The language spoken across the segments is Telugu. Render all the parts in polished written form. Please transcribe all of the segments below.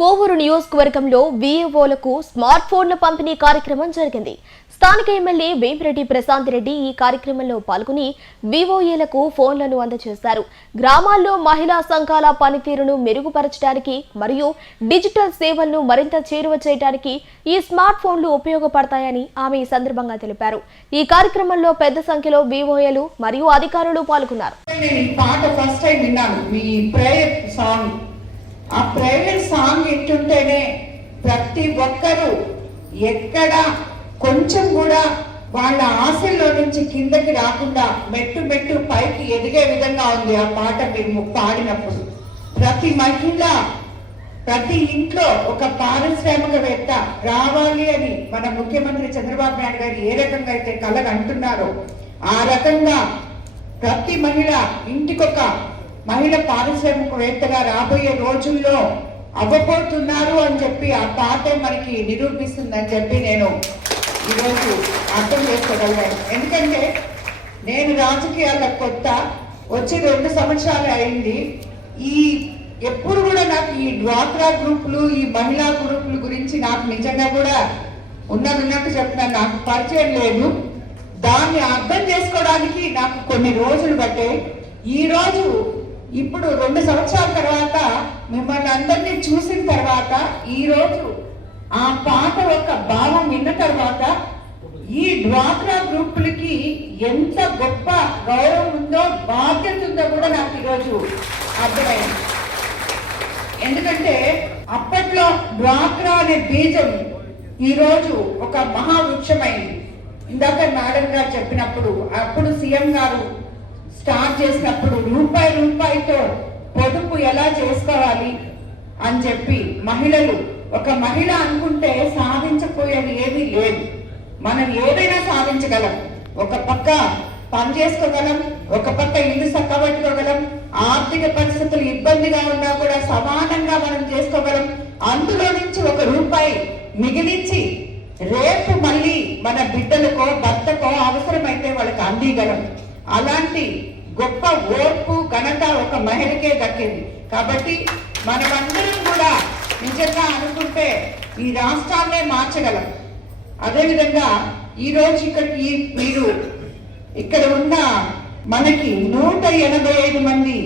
కోవూరు నియోజకవర్గంలో వీఏఓలకు స్మార్ట్ ఫోన్ల పంపిణీ కార్యక్రమం జరిగింది. స్థానిక ఎమ్మెల్యే వేమిరెడ్డి ప్రశాంత్ రెడ్డి ఈ కార్యక్రమంలో పాల్గొని వీఓఏలకు ఫోన్లను అందజేశారు. గ్రామాల్లో మహిళా సంఘాల పనితీరును మెరుగుపరచడానికి మరియు డిజిటల్ సేవలను మరింత చేరువ చేయడానికి ఈ స్మార్ట్ ఫోన్లు ఉపయోగపడతాయని ఆమె ఈ సందర్భంగా తెలిపారు. ఈ కార్యక్రమంలో పెద్ద సంఖ్యలో వీఓఏలు మరియు అధికారులు పాల్గొన్నారు. ఆ ప్రైవేట్ సాంగ్ వింటుంటేనే ప్రతి ఒక్కరూ ఎక్కడ కొంచెం కూడా వాళ్ళ ఆశల్లో నుంచి కిందకి రాకుండా మెట్టు మెట్టు పైకి ఎదిగే విధంగా ఉంది ఆ పాట మీరు పాడినప్పుడు. ప్రతి మహిళ ప్రతి ఇంట్లో ఒక పారిశ్రామికవేత్త రావాలి అని మన ముఖ్యమంత్రి చంద్రబాబు నాయుడు గారు ఏ రకంగా అయితే కలలు అంటున్నారో ఆ రకంగా ప్రతి మహిళ ఇంటికొక మహిళ పారిశ్రామికవేత్తగా రాబోయే రోజుల్లో అవ్వబోతున్నారు అని చెప్పి ఆ పాటే మనకి నిరూపిస్తుందని చెప్పి నేను ఈరోజు అర్థం చేసుకోగలిగాను. ఎందుకంటే నేను రాజకీయాలకు కొత్త వచ్చి 2 సంవత్సరాలు అయింది. ఎప్పుడు కూడా నాకు ఈ డ్వాక్రా గ్రూపులు ఈ మహిళా గ్రూపుల గురించి నాకు నిజంగా కూడా ఉన్నట్టు చెప్తున్నాను, నాకు పరిచయం లేదు. దాన్ని అర్థం చేసుకోవడానికి నాకు కొన్ని రోజులు పట్టే. ఈ రోజు ఇప్పుడు 2 సంవత్సరాల తర్వాత మిమ్మల్ని అందరినీ చూసిన తర్వాత ఈ రోజు ఆ పాట ఒక భావం విన్న తర్వాత ఈ డ్వాక్రా గ్రూపులకి ఎంత గొప్ప గౌరవం ఉందో బాధ్యత ఉందో కూడా నాకు ఈరోజు అర్థమైంది. ఎందుకంటే అప్పట్లో డ్వాక్రా అనే బీజం ఈరోజు ఒక మహావృక్షమైంది. ఇందాక మేడం గారు చెప్పినప్పుడు అప్పుడు సీఎం గారు స్టార్ట్ చేసినప్పుడు రూపాయితో పొదుపు ఎలా చేసుకోవాలి అని చెప్పి మహిళలు ఒక మహిళ అనుకుంటే సాధించకపోయేది ఏమీ లేదు. మనం ఏదైనా సాధించగలం. ఒక పక్క పని చేసుకోగలం, ఒక పక్క ఇల్లు చక్కబెట్టుకోగలం, ఆర్థిక పరిస్థితులు ఇబ్బందిగా ఉన్నా కూడా సమానంగా మనం చేసుకోగలం. అందులో నుంచి ₹1 మిగిలించి రేపు మళ్ళీ మన బిడ్డలకో భర్తకో అవసరమైతే వాళ్ళకి అందిగలం. అలాంటి గొప్ప ఓర్పు ఘనత ఒక మహిళకే దక్కింది. కాబట్టి మనమందరం కూడా నిజంగా అనుకుంటే ఈ రాష్ట్రాన్నే మార్చగలం. అదేవిధంగా ఈరోజు మీరు ఇక్కడ ఉన్న మనకి 185 మంది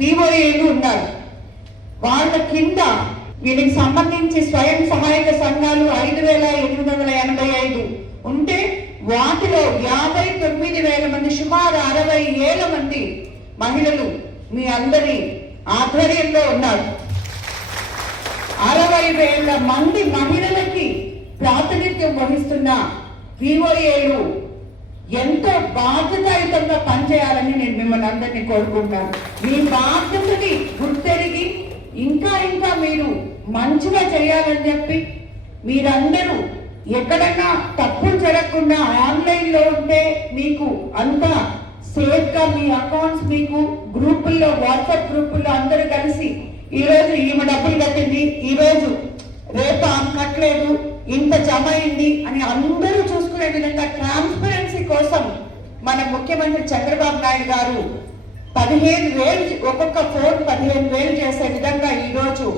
వీఓఏలు ఉన్నారు. వాళ్ళ కింద వీళ్ళకి సంబంధించి స్వయం సహాయక సంఘాలు 5885 ఉంటే వాటిలో 59,000 మంది సుమారు 60,000 మంది మహిళలు మీ అందరి ఆధ్వర్యంలో ఉన్నారు. 60,000 మంది మహిళలకి ప్రాతినిధ్యం వహిస్తున్న వీఓఏలు ఎంతో బాధ్యతాయుతంగా పనిచేయాలని నేను మిమ్మల్ని అందరినీ కోరుకుంటున్నాను. మీ బాధ్యతని గుర్తెరిగి ఇంకా మీరు మంచిగా చేయాలని చెప్పి మీరందరూ ఎక్కడన్నా తప్పులు జరగకుండా ఆన్లైన్ లో ఉంటే మీకు అంతా సేఫ్ గా మీ అకౌంట్స్ మీకు గ్రూపుల్లో వాట్సాప్ గ్రూపుల్లో అందరూ కలిసి ఈ రోజు ఈమె డబ్బులు కట్టింది, ఈ రోజు రేపు ఆమె కట్టలేదు, ఇంత జమ అయింది అని అందరూ చూసుకునే విధంగా ట్రాన్స్పరెన్సీ కోసం మన ముఖ్యమంత్రి చంద్రబాబు నాయుడు గారు 15,000 ఒక్కొక్క ఫోన్ 15,000 చేసే విధంగా ఈ రోజు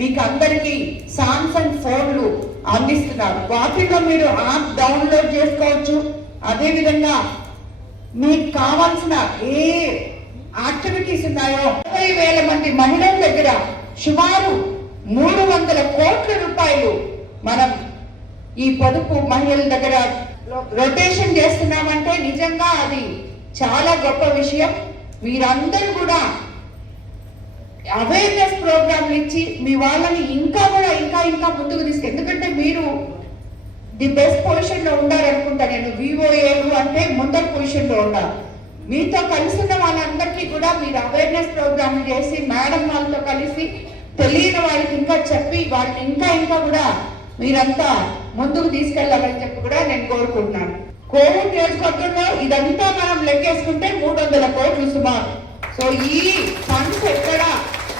మీకు అందరికీ సామ్సంగ్ ఫోన్లు అందిస్తున్నారు. వాటిలో మీరు యాప్ డౌన్లోడ్ చేసుకోవచ్చు. అదేవిధంగా మీకు కావాల్సిన ఏ యాక్టివిటీస్ ఉన్నాయో 30,000 మంది మహిళల దగ్గర సుమారు 300 కోట్ల రూపాయలు మనం ఈ పొదుపు మహిళల దగ్గర రొటేషన్ చేస్తున్నామంటే నిజంగా అది చాలా గొప్ప విషయం. మీరందరూ కూడా అవేర్నెస్ ప్రోగ్రాంలు ఇచ్చి మీ వాళ్ళని ఇంకా ముందుకు ఎందుకంటే మీరు ది బెస్ట్ పొజిషన్ లో ఉండాలనుకుంటా. నేను వీఓఏలు అంటే ముందర పొజిషన్ లో ఉండాలి. మీతో కలిసి ఉన్న వాళ్ళందరికీ కూడా మీరు అవేర్నెస్ ప్రోగ్రాంలు చేసి మేడం వాళ్ళతో కలిసి తెలియని వాళ్ళకి ఇంకా చెప్పి వాళ్ళని ఇంకా కూడా మీరంతా ముందుకు తీసుకెళ్లాలని చెప్పి కూడా నేను కోరుకుంటున్నాను. కోవిడ్ నియోజకవర్గంలో ఇదంతా మనం లెక్కేసుకుంటే 300 కోట్లు సుమారు. సో ఈ ఫండ్స్ ఎక్కడ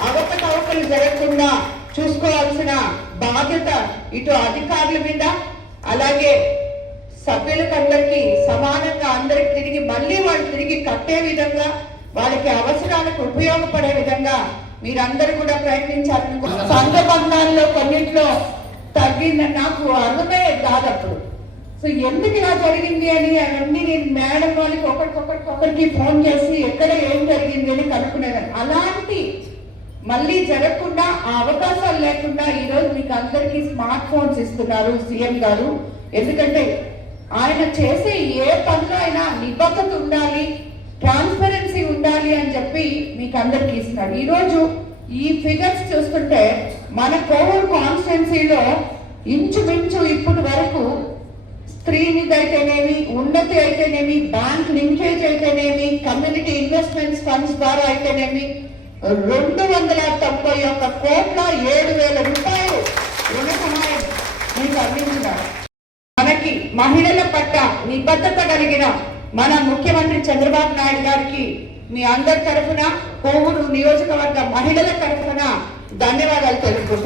అవకతవకలు జరగకుండా చూసుకోవాల్సిన బాధ్యత ఇటు అధికారుల మీద అలాగే సభ్యులకు అందరికీ సమానంగా అందరికి తిరిగి మళ్ళీ వాళ్ళు తిరిగి కట్టే విధంగా వాళ్ళకి అవసరాలకు ఉపయోగపడే విధంగా మీరందరూ కూడా ప్రయత్నించాలని సంఘ బంధాల్లో కొన్నిట్లో తగ్గిందని నాకు అర్థమే కాదప్పుడు. సో ఎందుకు ఇలా జరిగింది అని అవన్నీ నేను మేడం వాళ్ళకి ఒకరికి ఫోన్ చేసి ఎక్కడ ఏం జరిగింది అని కనుక్కునేదాన్ని. అలాంటి మళ్ళీ జరగకుండా ఆ అవకాశాలు లేకుండా ఈరోజు మీకు అందరికీ స్మార్ట్ ఫోన్స్ ఇస్తున్నారు సీఎం గారు. ఎందుకంటే ఆయన చేసే ఏ పనిలో అయినా నిబద్ధత ఉండాలి, ట్రాన్స్పరెన్సీ ఉండాలి అని చెప్పి మీకు అందరికీ ఇస్తున్నారు. ఈరోజు ఈ ఫిగర్స్ చూస్తుంటే మన కోవూరు కాన్స్టిట్యున్సీలో ఇంచుమించు ఇప్పటి వరకు స్త్రీనిధి అయితేనేమి, ఉన్నతి అయితేనేమి, బ్యాంక్ లింకేజ్ అయితేనేమి, కమ్యూనిటీ ఇన్వెస్ట్మెంట్స్ ఫండ్స్ ద్వారా అయితేనేమి 291 కోట్ల 7,000 రూపాయలు రుణ సహాయం మీకు అందించినారు. మనకి మహిళల పట్ల నిబద్ధత కలిగిన మన ముఖ్యమంత్రి చంద్రబాబు నాయుడు గారికి మీ అందరి తరఫున, కోవూరు నియోజకవర్గ మహిళల తరఫున ధన్యవాదాలు తెలుపుకుంటున్నాను.